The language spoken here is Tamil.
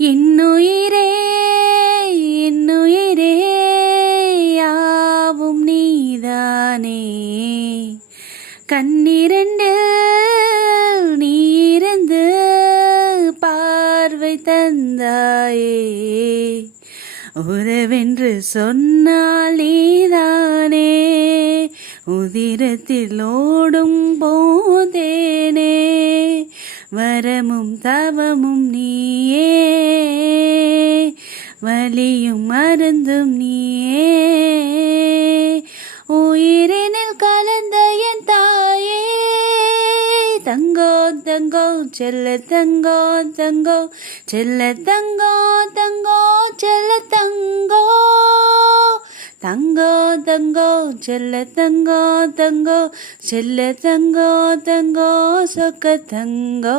என்னுயிரே என்னுயிரே யாவும் நீதானே, கண்ணிரண்டில் நீருந்து பார்வை தந்தாயே, உறவென்று சொன்னால் நீதானே, உதிரத்தில் ஓடும் போதேனே, வரமும் தவமும் நீயே, வலியும் மருந்தும் நீயே, உயிரினில் கலந்த என் தாயே, தங்கோ தங்கோ செல்ல தங்கோ தங்கோ செல்ல தங்கோ தங்கோ செல்ல தங்கோ, தங்கோ தங்கோ செல்ல தங்கோ தங்கோ செல்ல தங்கோ தங்கோ சொக்க தங்கோ.